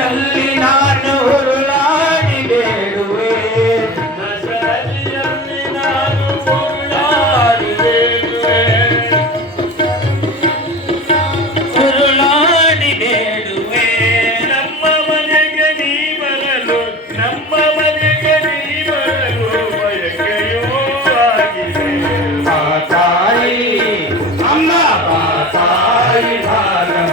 ಎಲ್ಲಿ か